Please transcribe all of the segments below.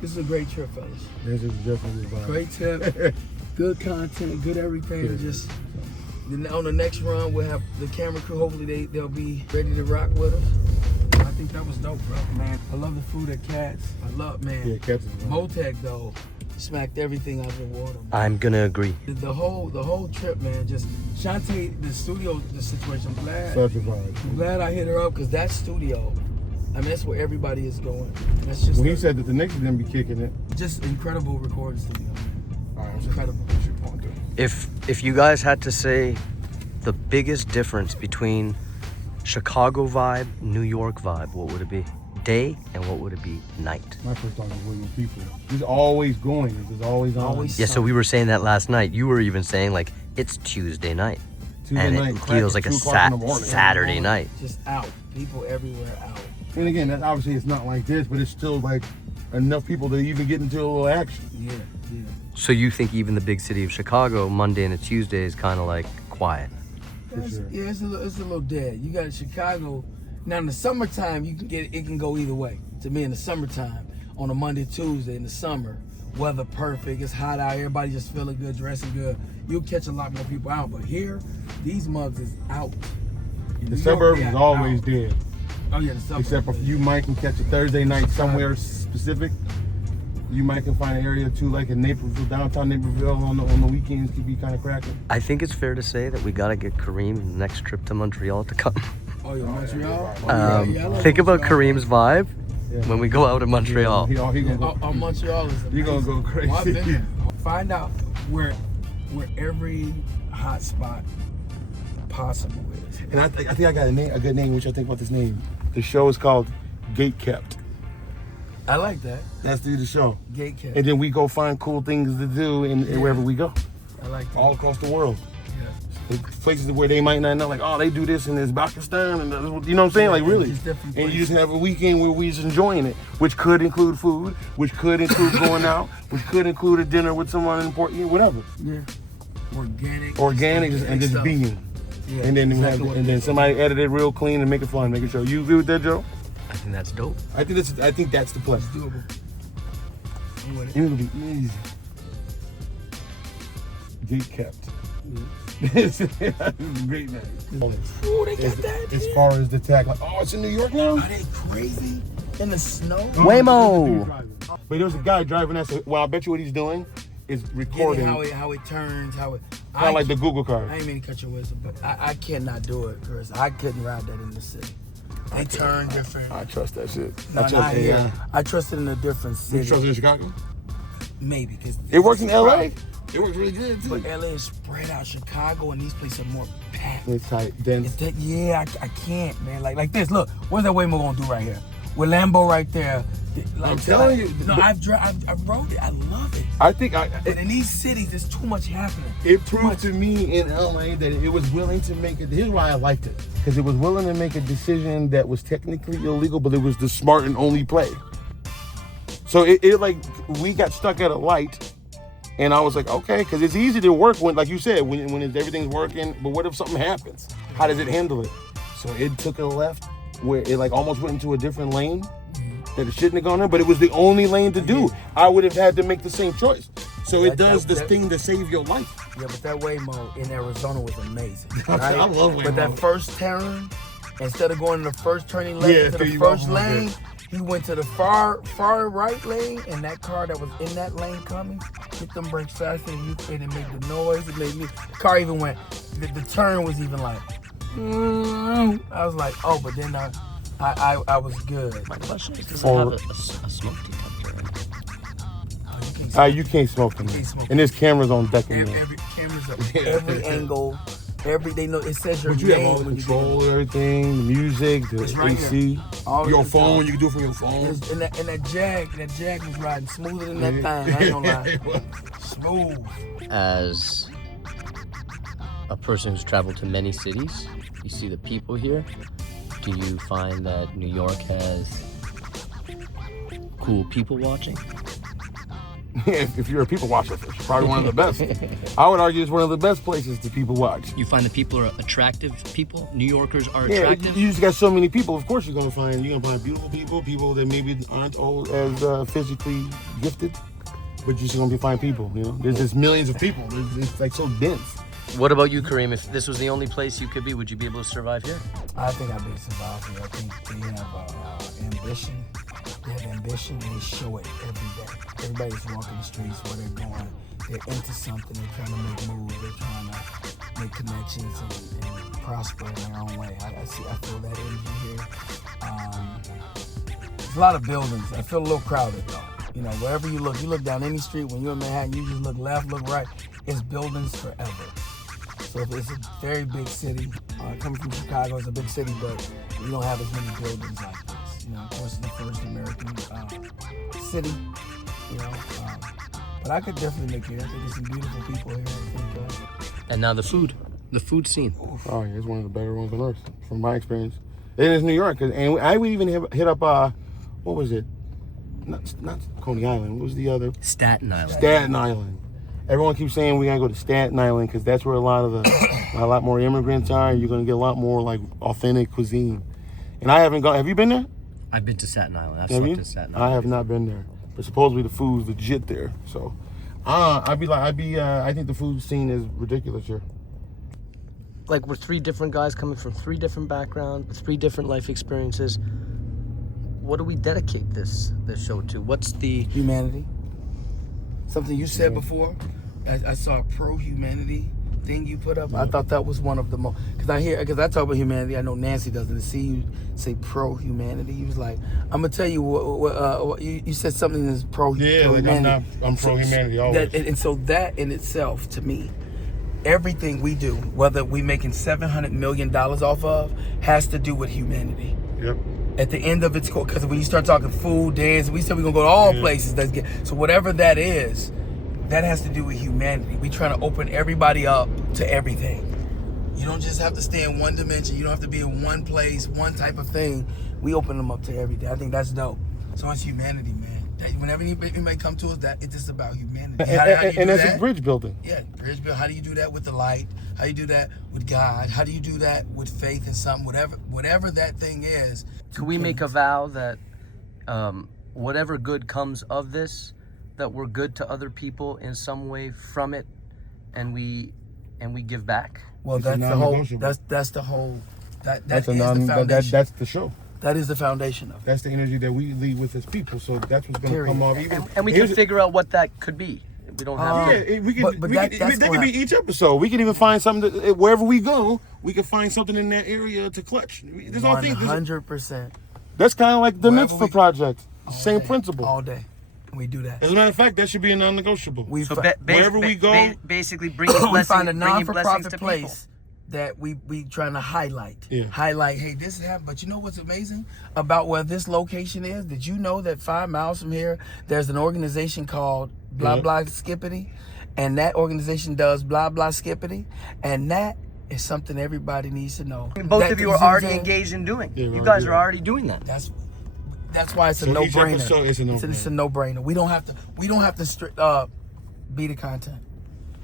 This is a great trip, fellas. This is definitely a vibe. Great trip, good content, good everything. Yeah. Just on the next run, we'll have the camera crew. Hopefully they'll be ready to rock with us. I think that was dope, bro. Man, I love the food at Cats. I love, man. Yeah, Cats is vibe. Motec though, smacked everything out of the water. Man. I'm gonna agree. The whole trip, man. Just Shantae, the studio, the situation. I'm glad. Such a vibe. I'm glad I hit her up because that studio, I mean, that's where everybody is going. That's just Well, he said that the Knicks are gonna be kicking it. just incredible recording studio. All right, Incredible. If you guys had to say the biggest difference between Chicago vibe, New York vibe, what would it be? Day and what would it be? Night. My first thought was William People. He's always going. He's always on. Always. Yeah, so we were saying that last night. You were even saying like it's Tuesday night. Tuesday and night, it crack feels at like a 2 o'clock in the morning. Saturday night. Just out. People everywhere out. And again, that's obviously it's not like this, but it's still like enough people to even get into a little action. Yeah. So you think even the big city of Chicago, Monday and Tuesday is kind of like quiet? Sure. Yeah, it's a little dead. You got Chicago. Now in the summertime, it can go either way. To me, in the summertime, on a Monday, Tuesday, in the summer, weather perfect, it's hot out, everybody just feeling good, dressing good. You'll catch a lot more people out. But here, these mugs is out. The suburbs is always dead. Oh yeah, the suburbs. Except for you might can catch a Thursday night somewhere specific. You might can find an area too, like in Naperville, downtown Naperville on the weekends could be kind of cracking. I think it's fair to say that we gotta get Kareem the next trip to Montreal to come. Oh yeah, Montreal. Think about Montreal. Kareem's vibe Yeah. when we go out in Montreal. He gonna go. Montreal is amazing. He gonna go crazy. Well, I've been there. Find out where every hot spot possible is. And I think I got a good name. What y'all think about this name? The show is called Gate Kept. I like that. That's the show. Gate kept. And then we go find cool things to do in wherever we go, I like that. all across the world. Yeah. Places where they might not know, like, oh, they do this in Uzbekistan, and you know what I'm saying? Like, really. Just different And you just places. have a weekend where we just enjoying it, which could include food, which could include going out, which could include a dinner with someone important, whatever. Yeah. Organic and just stuff. being. Yeah, And then exactly what it then is. somebody edit it real clean and make it fun, make it show. You agree with that, Joe? I think that's dope. I think that's the place. It's doable. I'm with it. It'll be easy. Gate Kept. It's a great name. Ooh, they got that. As far as the tag, like, oh, it's in New York now? Are they crazy? In the snow? Waymo. But there's a guy driving that. So, well, I bet you what he's doing is recording. Getting how it turns, how it. Kind of like the Google car. I ain't mean to cut your wisdom, but I cannot do it, Chris. I couldn't ride that in the city. They turn different. I trust that shit. No, I trust not it. here. I trust it in a different You city. trust it in Chicago? Maybe because It works in LA. It works really good too. But LA is spread out. Chicago and these places are more packed. It's tight, dense. Yeah, I can't, man. Like this. Look, what's that Waymo gonna do right here? With Lambo right there. Like, I'm telling you. No, I rode it. I love it. I think But in these cities, there's too much happening. it proved to me in LA that it was willing to make it. Here's why I liked it, because it was willing to make a decision that was technically illegal, but it was the smart and only play. So it like we got stuck at a light, and I was like, okay, because it's easy to work when, like you said, when everything's working. But what if something happens? How does it handle it? So it took a left where it like almost went into a different lane that it shouldn't have gone in, but it was the only lane to do. I would have had to make the same choice. So it does this thing to save your life. Yeah, but that Waymo in Arizona was amazing. I love Waymo. But that first turn, instead of going to the first turning left Yeah, to the you first off right lane, he went to the far right lane, and that car that was in that lane coming hit them brakes faster than you could, and it made the noise. It made me. The car even went. The turn was even like. I was like, oh, but then I was good. My question is, does it have a smoke detector in it? You can't smoke them. Can't smoke. And there's cameras on deck in there. Every camera's up, every angle, they know it says your But you name. have all the when you control, everything, the music, the It's right AC, All your the phone. control. You can do it from your phone. And that jag was riding smoother than that thing. I ain't gonna lie. Smooth. As a person who's traveled to many cities, you see the people here. Do you find that New York has cool people watching? If you're a people watcher, it's probably one of the best. I would argue it's one of the best places to people watch. You find that people are attractive people? New Yorkers are Yeah, attractive? you just got so many people. Of course, you're gonna find beautiful people that maybe aren't all as physically gifted, but you're just gonna be fine people. You know, there's just millions of people. It's like so dense. What about you, Kareem? If this was the only place you could be, would you be able to survive here? I think I'd be surviving. I think they have ambition. They have ambition and they show it every day. Everybody's walking the streets where they're going. They're into something. They're trying to make moves. They're trying to make connections and prosper in their own way. I feel that energy here. There's a lot of buildings. I feel a little crowded though. You know, wherever you look down any street. When you're in Manhattan, you just look left, look right. It's buildings forever. So it's a very big city. Coming from Chicago, it's a big city, but we don't have as many buildings like this. You know, of course, it's the first American city. You know, but I could definitely make it. I think there's some beautiful people here. I think, And now the food scene. Oh yeah, it's one of the better ones on earth, from my experience. And it's New York, and I would even hit up what was it? Not Coney Island. What was the other? Staten Island. Staten Island. Everyone keeps saying we gotta go to Staten Island because that's where a lot more immigrants are, and you're gonna get a lot more like authentic cuisine. And I haven't gone. Have you been there? I've been to Staten Island. I've Have slept you? in Staten Island. I have not been there, but supposedly the food's legit there. So, I think the food scene is ridiculous here. Like, we're three different guys coming from three different backgrounds, with three different life experiences. What do we dedicate this show to? What's the humanity. Something you said before. I saw a pro-humanity thing you put up. I thought that was one of the most, because I talk about humanity. I know Nancy doesn't. To see you say pro-humanity, he was like, I'm gonna tell you what you said something that's pro-humanity. Like I'm pro-humanity always. So that in itself, to me, everything we do, whether we making $700 million off of, has to do with humanity. Yep. At the end of its core, because when you start talking food, dance, we said we're gonna go to all places. So whatever that is, that has to do with humanity. We trying to open everybody up to everything. You don't just have to stay in one dimension. You don't have to be in one place, one type of thing. We open them up to everything. I think that's dope. So it's humanity, man. Whenever you may come to us, that it's just about humanity. How do you do and it's that? a bridge building. Yeah, bridge building. How do you do that with the light? How do you do that with God? How do you do that with faith in something? Whatever that thing is. Could we make a vow that whatever good comes of this, that we're good to other people in some way from it, and we give back? Well, that's the whole. That's the foundation. That's the show. That is the foundation of it. That's the energy that we lead with as people. So that's what's going to come off. And we can figure out what that could be. We don't have to. Yeah, we can. That could be each episode. We can even find something wherever we go. We can find something in that area to clutch. There's all things. 100%. That's kind of like the Mitzvah project. Same principle. All day. We do that. As a matter of fact, that should be a non-negotiable. Wherever we go, basically bringing blessings, we find a non-for-profit non-for-profit to place people. that we trying to highlight. Yeah. Highlight, hey, this is happening. But you know what's amazing about where this location is? Did you know that 5 miles from here, there's an organization called Blah Blah Skippity? And that organization does Blah Blah Skippity. And that is something everybody needs to know. Both of you are already engaged in doing. Yeah, you guys are already doing that. That's why it's a no-brainer. It's a no-brainer. We don't have to be the content.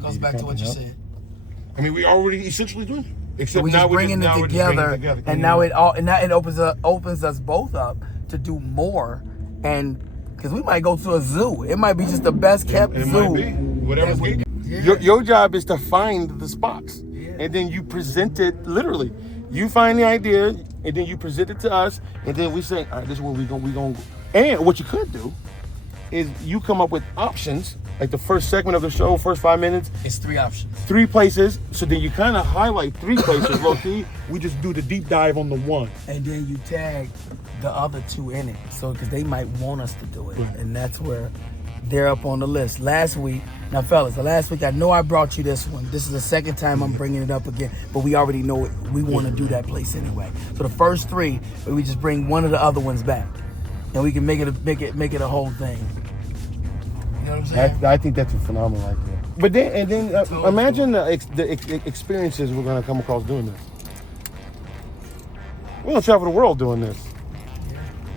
Goes back to what you said. I mean, we already essentially doing it. Except we're just bringing it together, and now it opens us both up to do more, and because we might go to a zoo. It might be just the best kept zoo. Might be. Whatever's good. Your job is to find the spots, and then you present it literally. You find the idea, and then you present it to us, and then we say, all right, this is where we going. And what you could do is you come up with options, like the first segment of the show, first 5 minutes. It's 3 options. 3 places. So then you kind of highlight 3 places, low key. We just do the deep dive on the one. And then you tag the other 2 in it. So, because they might want us to do it. Right. And that's where they're up on the list. Last week, now fellas, last week I know I brought you this one. This is the second time I'm bringing it up again, but we already know it. We want to do that place anyway. So the first 3, we just bring one of the other ones back, and we can make it a whole thing. You know what I'm saying? I think that's a phenomenal idea. But then imagine the experiences we're gonna come across doing this. We're gonna travel the world doing this.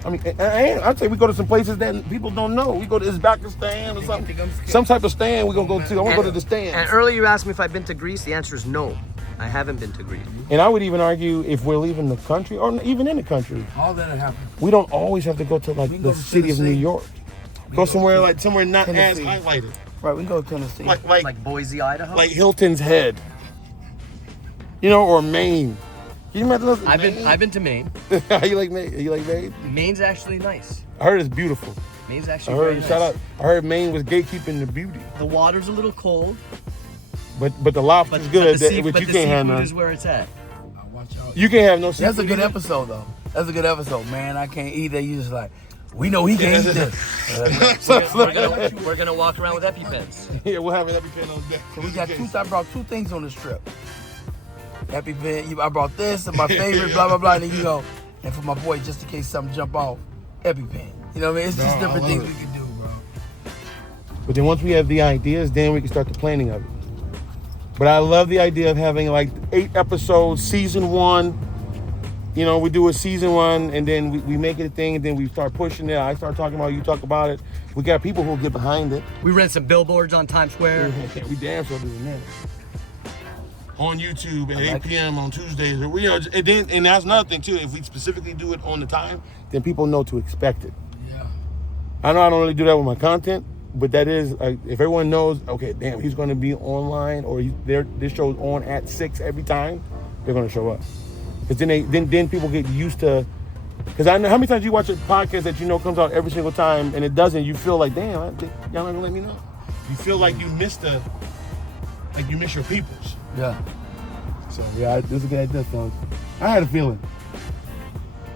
I mean, I'd say we go to some places that people don't know. We go to Uzbekistan or something. Some type of stand we're going to go to. I want to go to the stands. And earlier you asked me if I've been to Greece. The answer is no. I haven't been to Greece. And I would even argue if we're leaving the country or even in the country. All that happen. We don't always have to go to like the city of New York. Go somewhere not Tennessee. as highlighted. Right, we can go to Tennessee. Like Boise, Idaho. like Hilton's Head. You know, or Maine. Can you imagine those? I've been to Maine. You like Maine? You like Maine? Maine's actually nice. I heard it's beautiful. Maine's I actually heard very shout nice. out. I heard Maine was gatekeeping the beauty. The water's a little cold, But the lobster's but good, the, sea, which but you the can't have seafood none. is where it's at. Watch out. You can't have no seafood. That's a good either? episode, though. That's a good episode, man. I can't eat that. You just like, we know he can't eat this. We're gonna walk around with EpiPens. Yeah, we'll have an EpiPen on deck. So we got I brought two things on this trip. EpiPen, I brought this and my favorite, blah, blah, blah. And then you go, and for my boy, just in case something jump off, EpiPen. You know what I mean? It's just No, I different love things it. we can do, bro. But then once we have the ideas, then we can start the planning of it. But I love the idea of having like 8 episodes, season 1. You know, we do a season 1 and then we make it a thing and then we start pushing it. I start talking about it, you talk about it. We got people who'll get behind it. We rent some billboards on Times Square. We damn sure doing that. On YouTube at 8 p.m. on Tuesdays. You know, and that's another thing too. If we specifically do it on the time, then people know to expect it. Yeah. I know I don't really do that with my content, but that is, if everyone knows, okay, damn, he's going to be online or this show's on at 6 every time, they're going to show up. Because then people get used to, because I know how many times you watch a podcast that you know comes out every single time and it doesn't, you feel like, damn, y'all not going to let me know. You feel like you miss your peoples. Yeah. So yeah, this is a good idea, fellas. I had a feeling.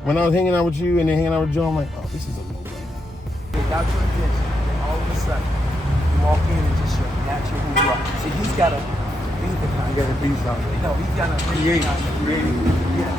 When I was hanging out with you and then hanging out with Joe, I'm like, oh, this is a no-brainer. They got your attention, and all of a sudden, you walk in and just your natural who you are. See, he's the kind. You got to do something. No, he's got to create. Yeah.